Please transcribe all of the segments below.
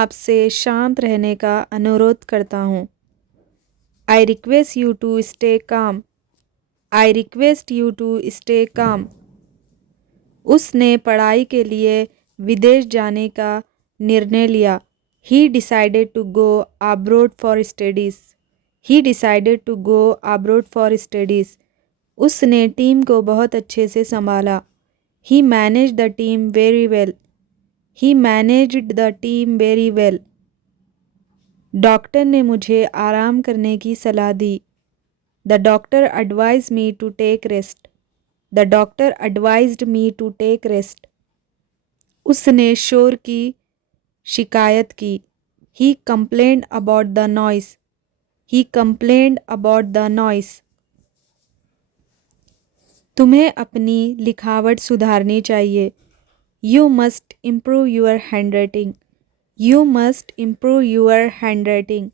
आपसे शांत रहने का अनुरोध करता हूँ। I request you to stay calm. I request you to stay calm. उसने पढ़ाई के लिए विदेश जाने का निर्णय लिया। He decided to go abroad for studies. He decided to go abroad for studies. उसने टीम को बहुत अच्छे से संभाला। He manage the team very well. He managed the team very well. Doctor ने मुझे आराम करने की सलाह दी। The doctor advise me to take rest. The doctor advised me to take rest. उसने शोर की शिकायत की। He complained about the noise. He complained about the noise. तुम्हें अपनी लिखावट सुधारनी चाहिए। You must improve your hand writing. You must improve your hand writing.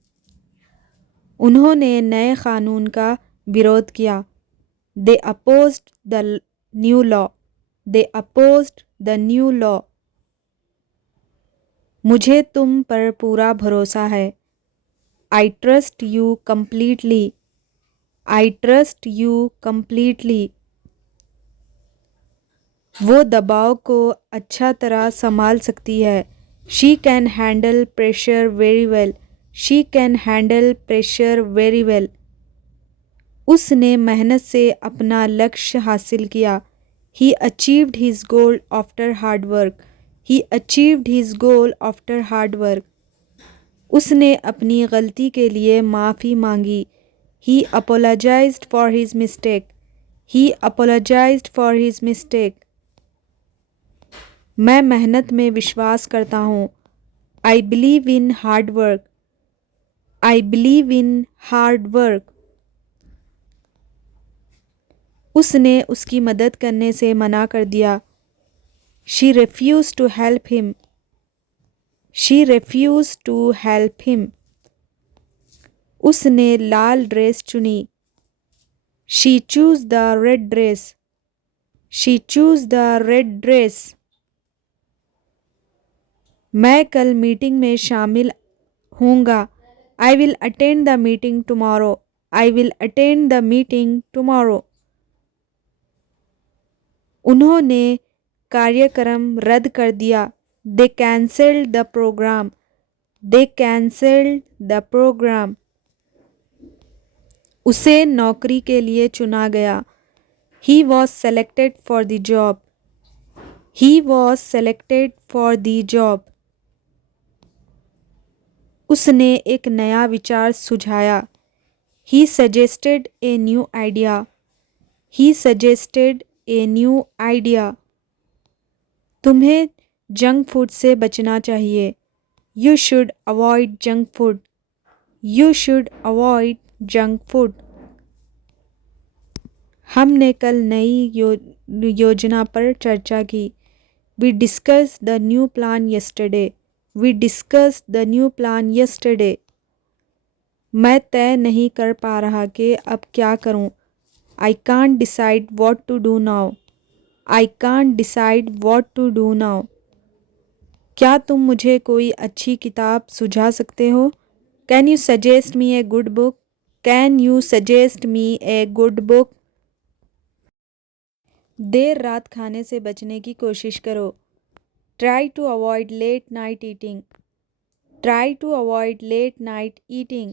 उन्होंने नए कानून का विरोध किया। They opposed the new law. They opposed the new law. मुझे तुम पर पूरा भरोसा है। I trust you completely. I trust you completely. वो दबाव को अच्छा तरह संभाल सकती है। She can handle pressure very well. She can handle pressure very well. उसने मेहनत से अपना लक्ष्य हासिल किया। He achieved his goal after hard work. He achieved his goal after hard work. उसने अपनी गलती के लिए माफ़ी मांगी। He apologised for his mistake. He apologised for his mistake. मैं मेहनत में विश्वास करता हूँ। I believe in hard work. I believe in hard work. उसने उसकी मदद करने से मना कर दिया। She refuse to help him. She refuse to help him. उसने लाल ड्रेस चुनी। She choose the red dress. She choose the red dress. मैं कल मीटिंग में शामिल होऊंगा। I will attend the meeting tomorrow. I will attend the meeting tomorrow. उन्होंने कार्यक्रम रद्द कर दिया। They cancelled the programme. They cancelled the programme. उसे नौकरी के लिए चुना गया। He was selected for the job. He was selected for the job. उसने एक नया विचार सुझाया। He suggested a new idea. He suggested a new idea. तुम्हें जंक फूड से बचना चाहिए। You should avoid junk food. You should avoid junk food. हमने कल नई योजना पर चर्चा की। We discuss the new plan yesterday. We discuss the new plan yesterday. मैं तय नहीं कर पा रहा कि अब क्या करूं। I can't decide what to do now. I can't decide what to do now. क्या तुम मुझे कोई अच्छी किताब सुझा सकते हो? Can you suggest me a good book? Can you suggest me a good book? देर रात खाने से बचने की कोशिश करो। Try to avoid late night eating. Try to avoid late night eating.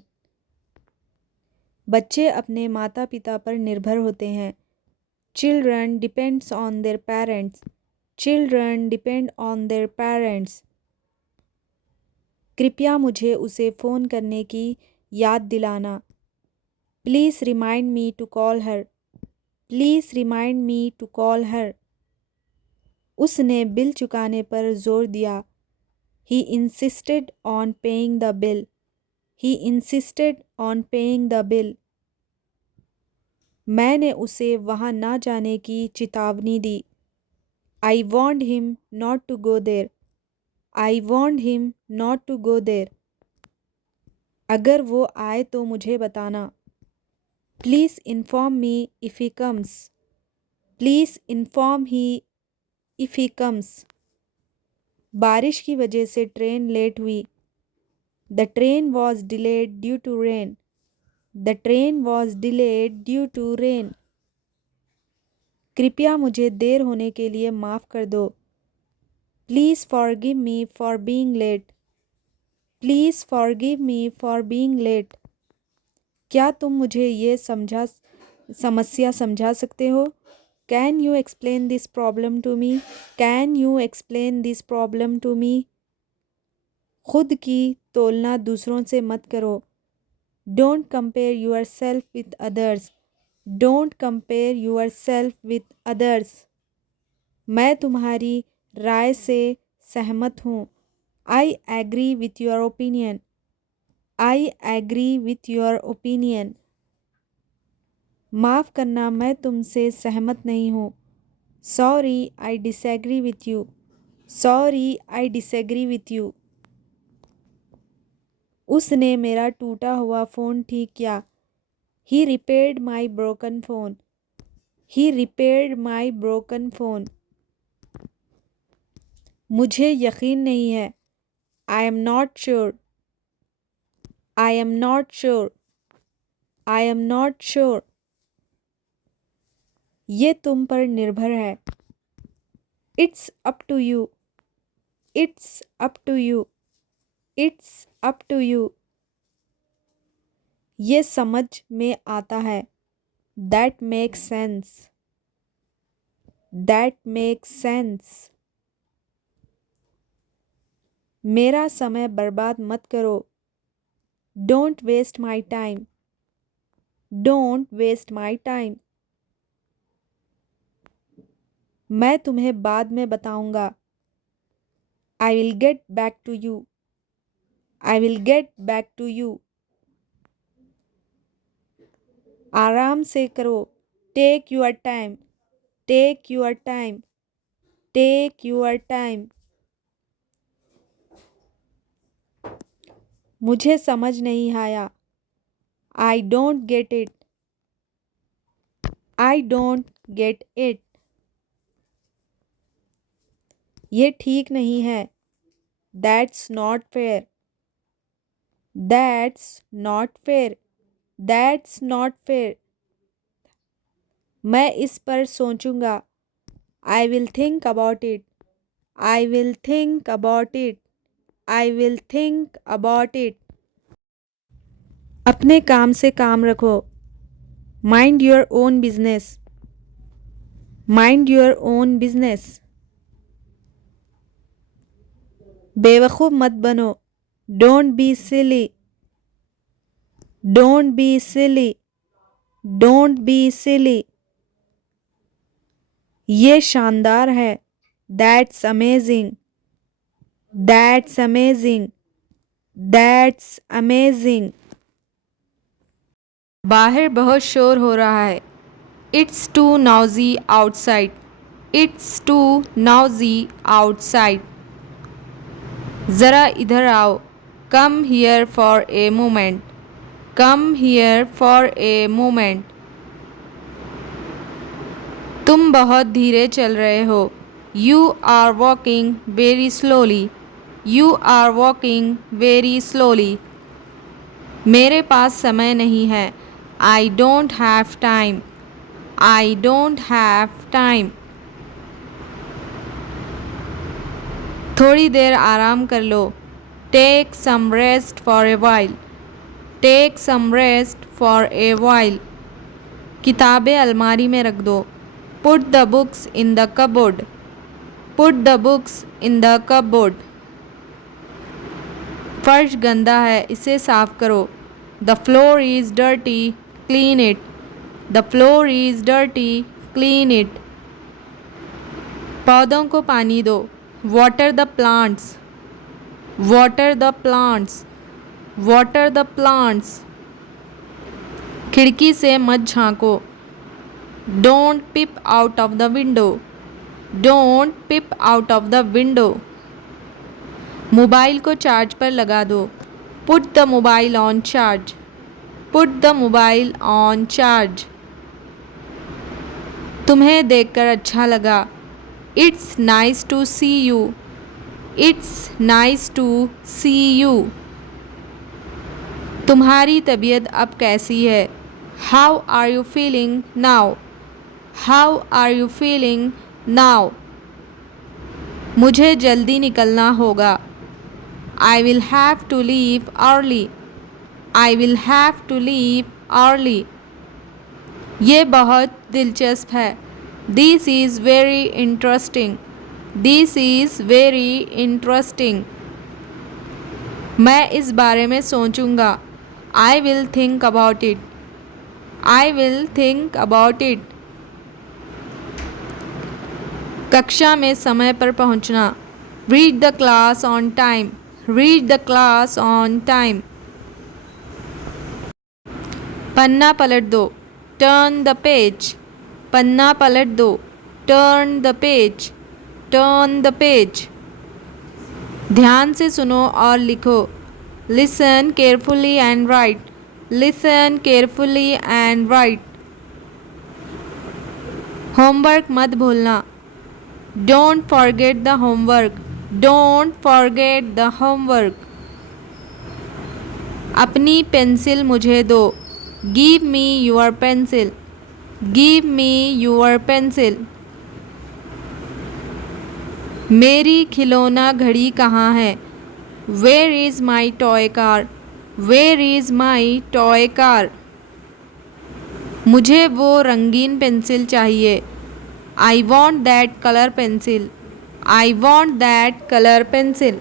बच्चे अपने माता पिता पर निर्भर होते हैं। Children depends on their parents. Children depend on their parents. कृपया मुझे उसे फ़ोन करने की याद दिलाना। Please remind me to call her. Please remind me to call her. उसने बिल चुकाने पर जोर दिया। He insisted on paying the bill. He insisted on paying the bill. मैंने उसे वहाँ ना जाने की चेतावनी दी। I warned him not to go there. I warned him not to go there. अगर वो आए तो मुझे बताना। Please inform me if he comes. Please inform he if he comes. बारिश की वजह से ट्रेन लेट हुई। The train was delayed due to rain. The train was delayed due to rain. कृपया मुझे देर होने के लिए माफ़ कर दो. Please forgive me for being late. Please forgive me for being late. क्या तुम मुझे ये समस्या समझा सकते हो? Can you explain this problem to me? Can you explain this problem to me? खुद की तुलना दूसरों से मत करो. Don't compare yourself with others. Don't compare yourself with others. मैं तुम्हारी राय से सहमत हूँ. I agree with your opinion. I agree with your opinion. माफ़ करना, मैं तुमसे सहमत नहीं हूँ. Sorry, I disagree with you. Sorry, I disagree with you. उसने मेरा टूटा हुआ फ़ोन ठीक किया. He repaired my broken phone. He repaired my broken phone. मुझे यकीन नहीं है. I am not sure. I am not sure. I am not sure. ये तुम पर निर्भर है. It's up to you. It's up to you. It's up to you. ये समझ में आता है. That makes sense. That makes sense. मेरा समय बर्बाद मत करो. Don't waste my time. Don't waste my time. मैं तुम्हें बाद में बताऊंगा. I will get back to you. I will get back to you. आराम से करो. Take your time. Take your time. Take your time. मुझे समझ नहीं आया. I don't get it. I don't get it. ये ठीक नहीं है. That's not fair. That's not fair. That's not fair. मैं इस पर सोचूंगा. I will think about it. I will think about it. I will think about it. अपने काम से काम रखो. Mind your own business. Mind your own business. बेवकूफ़ मत बनो. Don't be silly. Don't be silly. Don't be silly. ये शानदार है. That's amazing. That's amazing. That's amazing. बाहर बहुत शोर हो रहा है. It's too noisy outside. It's too noisy outside. ज़रा इधर आओ. Come here for a moment. Come here for a moment. तुम बहुत धीरे चल रहे हो. You are walking very slowly. You are walking very slowly. मेरे पास समय नहीं है. I don't have time. I don't have time. थोड़ी देर आराम कर लो. Take some rest for a while. Take some rest for a while. किताबें अलमारी में रख दो. Put the books in the cupboard. Put the books in the cupboard. फर्श गंदा है, इसे साफ करो. The floor is dirty. Clean it. The floor is dirty. Clean it. पौधों को पानी दो. Water the plants. Water the plants. Water the plants. खिड़की से मत झांको. Don't peep out of the window. Don't peep out of the window. Mobile को charge पर लगा दो. Put the mobile on charge. Put the mobile on charge. तुम्हें देखकर अच्छा लगा. It's nice to see you. It's nice to see you. तुम्हारी तबीयत अब कैसी है? How are you feeling now? How are you feeling now? मुझे जल्दी निकलना होगा। I will have to leave early. I will have to leave early. ये बहुत दिलचस्प है। This is very interesting. This is very interesting. मैं इस बारे में सोचूंगा। I will think about it. I will think about it. कक्षा में समय पर पहुंचना। Reach the class on time. Reach the class on time. पन्ना पलट दो। Turn the page. पन्ना पलट दो। Turn the page. Turn the page. ध्यान से सुनो और लिखो। Listen carefully and write. Listen carefully and write. Homework मत भूलना। Don't forget the homework. Don't forget the homework. अपनी पेंसिल मुझे दो। Give me your pencil. Give me your pencil. मेरी खिलौना घड़ी कहाँ है? Where is my toy car? Where is my toy car? मुझे वो रंगीन पेंसिल चाहिए। I want that colour pencil. I want that colour pencil.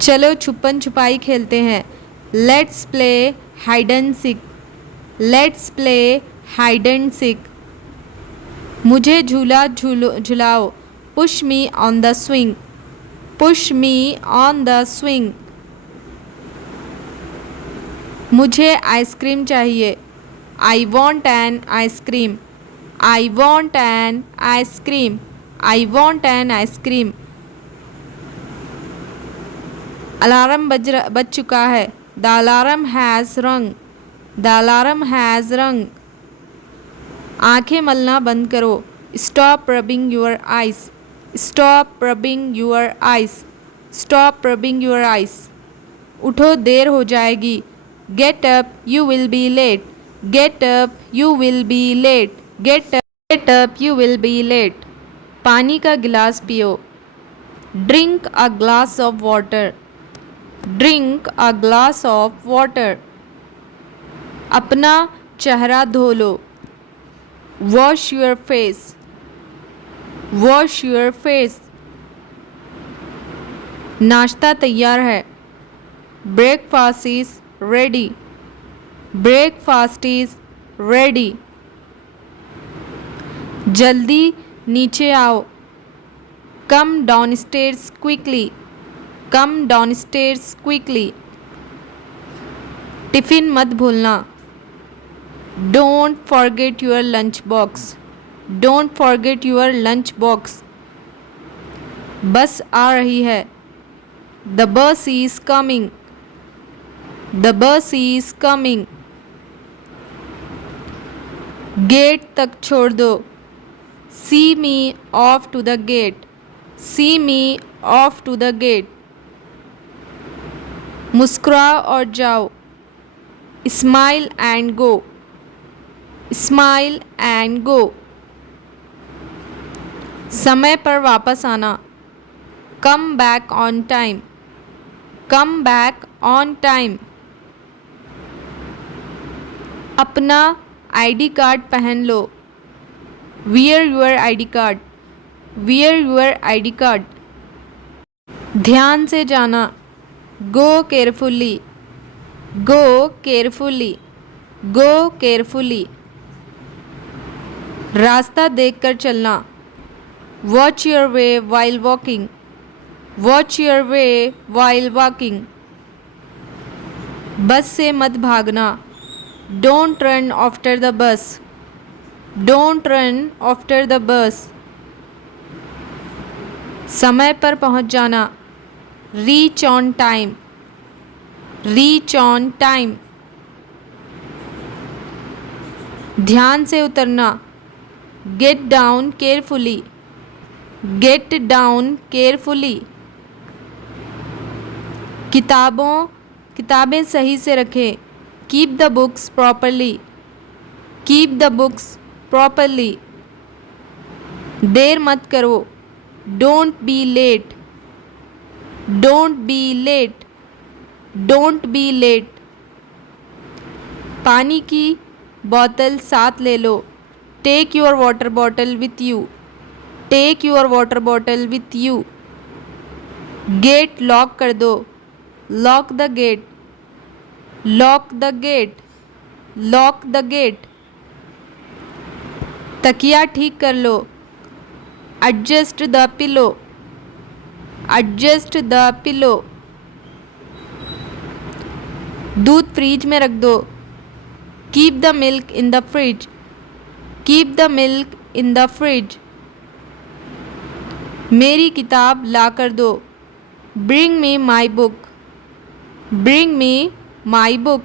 चलो छुपन छुपाई खेलते हैं। Let's play hide and seek. Let's play hide and seek. मुझे झूला झुलाओ। Push me on the swing. Push me on the swing. मुझे आइसक्रीम चाहिए। I want an ice cream. I want an ice cream. I want an ice cream. Alarm बज चुका है। The alarm has rung. The alarm has rung. आंखें मलना बंद करो। Stop rubbing your eyes. Stop rubbing your eyes. Stop rubbing your eyes. उठो देर हो जाएगी। Get up you will be late. Get up you will be late. Get up you will be late. पानी का गिलास पियो। Drink a glass of water. Drink a glass of water. अपना चेहरा धो लो। Wash your face. Wash your face. नाश्ता तैयार है। Breakfast is ready. Breakfast is ready. जल्दी नीचे आओ। Come downstairs quickly. Come downstairs quickly. Tiffin मत भूलना। Don't forget your lunch box. Don't forget your lunch box. Bus आ रही है। The bus is coming. The bus is coming. Gate तक छोड़ दो। See me off to the gate. See me off to the gate. मुस्कुराओ और जाओ। Smile and go. Smile and go. समय पर वापस आना। Come back on time. Come back on time. अपना आईडी कार्ड पहन लो। Wear your ID card. Wear your ID card. ध्यान से जाना। Go carefully. Go carefully. Go carefully. रास्ता देखकर चलना। Watch your way while walking. Watch your way while walking. Bus से मत भागना। Don't run after the bus. Don't run after the bus. समय पर पहुंच जाना। Reach on time. Reach on time. ध्यान से उतरना। Get down carefully. Get down carefully. किताबों किताबें सही से रखें। Keep the books properly. Keep the books properly. देर मत करो। Don't be late. Don't be late. Don't be late. पानी की बोतल साथ ले लो। Take your water bottle with you. Take your water bottle with you. Gate lock कर दो। Lock the gate. Lock the gate. Lock the gate. तकिया ठीक कर लो। Adjust the pillow. Adjust the pillow. दूध फ्रिज में रख दो। Keep the milk in the fridge. Keep the milk in the fridge. मेरी किताब ला कर दो। Bring me my book. Bring me my book.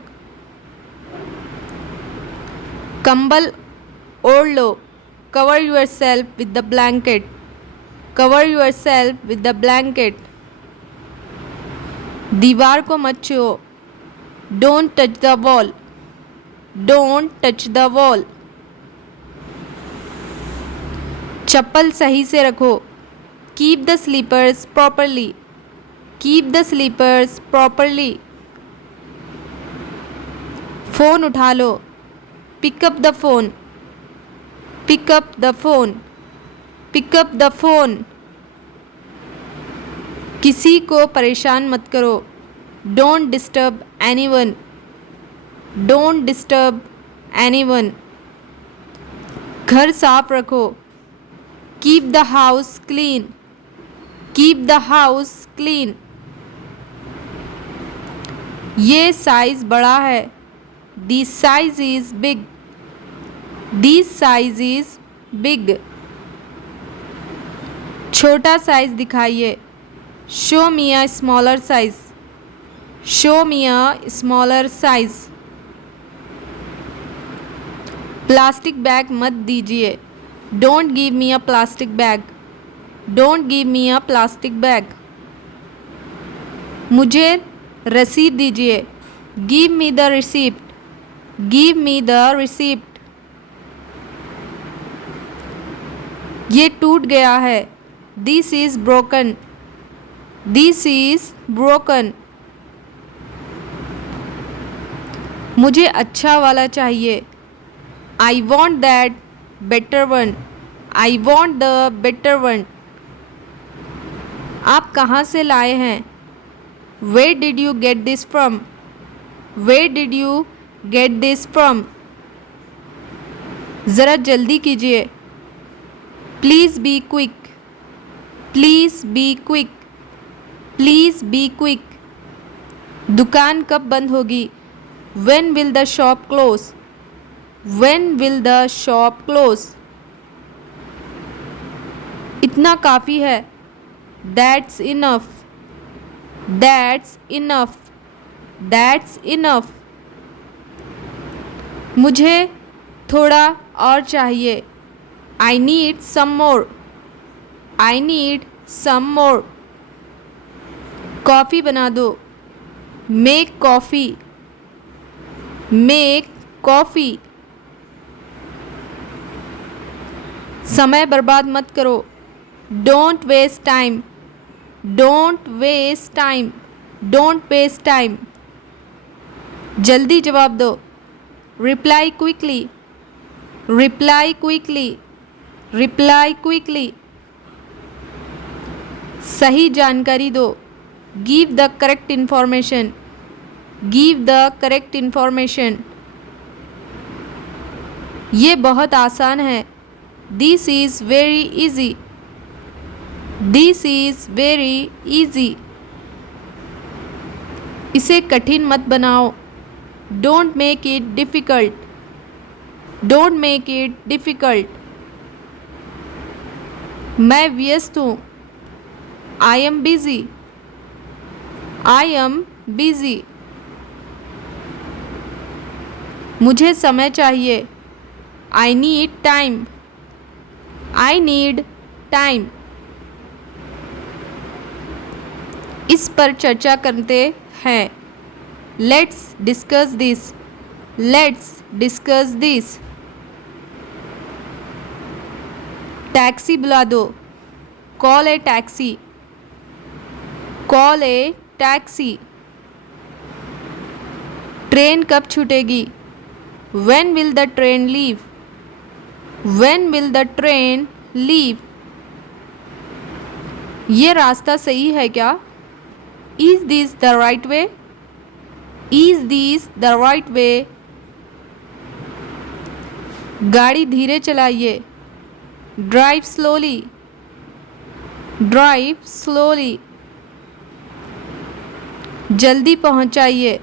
कंबल ओढ़ लो। Cover yourself with the blanket. Cover yourself with the blanket. दीवार को मत छुओ। Don't touch the wall. Don't touch the wall. चप्पल सही से रखो। Keep the slippers properly. Keep the slippers properly. Phone उठा लो। Pick up the phone. Pick up the phone. Pick up the phone. किसी को परेशान मत करो। Don't disturb anyone. Don't disturb anyone. घर साफ रखो। Keep the house clean. Keep the house clean. ये साइज बड़ा है। This size is big. This size is big. छोटा साइज दिखाइए। Show me a smaller size. Show me a smaller size. Plastic bag मत दीजिए। Don't give me a plastic bag. Don't give me a plastic bag. मुझे रसीद दीजिए। Give me the receipt. Give me the receipt. ये टूट गया है। This is broken. This is broken. मुझे अच्छा वाला चाहिए। I want that better one. I want the better one. आप कहाँ से लाए हैं? Where did you get this from? Where did you get this from? ज़रा जल्दी कीजिए। Please be quick. Please be quick. Please be quick. दुकान कब बंद होगी? When will the shop close? When will the shop close? इतना काफ़ी है। That's enough. That's enough. That's enough. मुझे थोड़ा और चाहिए। I need some more. I need some more. Coffee बना दो। Make coffee. Make coffee. समय बर्बाद मत करो। Don't waste time. Don't waste time. Don't waste time. जल्दी जवाब दो। Reply quickly. Reply quickly. Reply quickly. सही जानकारी दो। Give the correct information. Give the correct information. ये बहुत आसान है। This is very easy. This is very easy. इसे कठिन मत बनाओ। Don't make it difficult. Don't make it difficult. मैं व्यस्त हूँ। I am busy. I am busy. मुझे समय चाहिए। I need time. I need time. इस पर चर्चा करते हैं। Let's discuss this, let's discuss this. Taxi बुला दो, call a taxi, call a taxi. Train कब छूटेगी, when will the train leave, when will the train leave. ये रास्ता सही है क्या, is this the right way, is this the right way. गाड़ी धीरे चलाइए, ड्राइव स्लोली, ड्राइव स्लोली। जल्दी पहुंचाइए,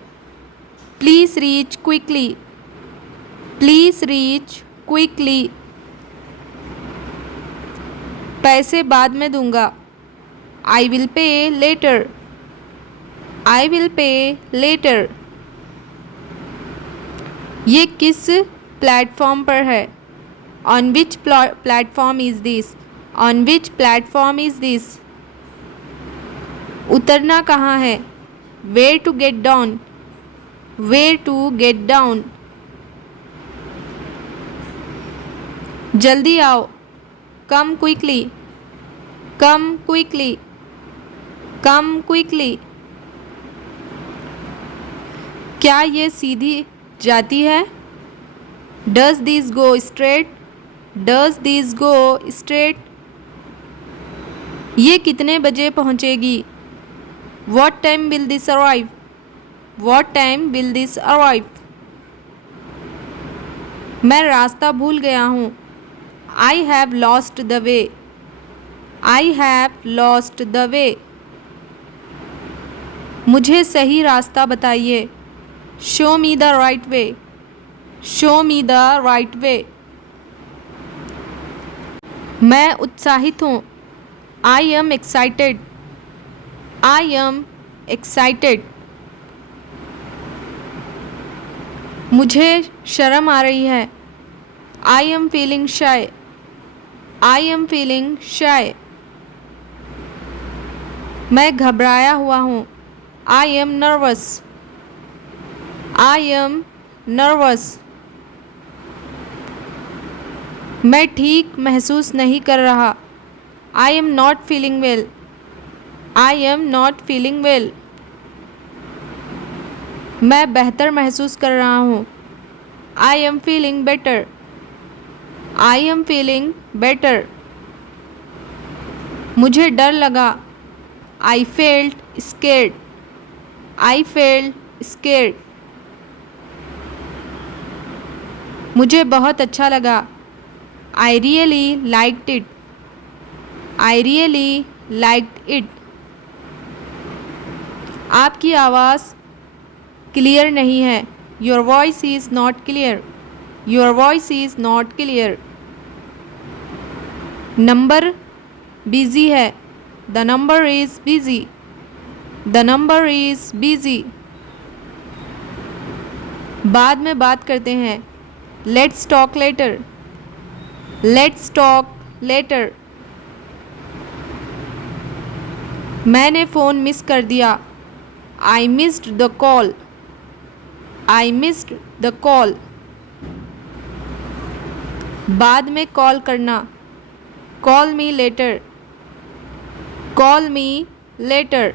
please reach quickly, please reach quickly. पैसे बाद में दूंगा, I will pay letter, I will pay later. ये किस प्लेटफॉर्म पर है, on which platform is this, on which platform is this. उतरना कहाँ है, where to get down, where to get down. जल्दी आओ, come quickly, come quickly, come quickly. क्या ये सीधी जाती है, does this go straight, does this go straight. ये कितने बजे पहुंचेगी, what time will this arrive, what time will this arrive. मैं रास्ता भूल गया हूँ, आई have lost the way, I have lost the way. मुझे सही रास्ता बताइए, show me the right way, show me the right way. मैं उत्साहित हूँ, I am excited, I am excited. मुझे शर्म आ रही है, I am feeling shy, I am feeling shy. मैं घबराया हुआ हूँ, I am nervous, I am nervous. मैं ठीक महसूस नहीं कर रहा, I am not feeling well, I am not feeling well. मैं बेहतर महसूस कर रहा हूँ, I am feeling better, I am feeling better. मुझे डर लगा, I felt scared, I felt scared. मुझे बहुत अच्छा लगा, I really liked it, I really liked it. आपकी आवाज़ क्लियर नहीं है, your voice is not clear, your voice is not clear. Number busy है, the number is busy, the number is busy. बाद में बात करते हैं, let's talk letter, let's talk later. मैंने फ़ोन मिस कर दिया, I missed the call, I missed the call. बाद में कॉल करना, call me later, call me letter.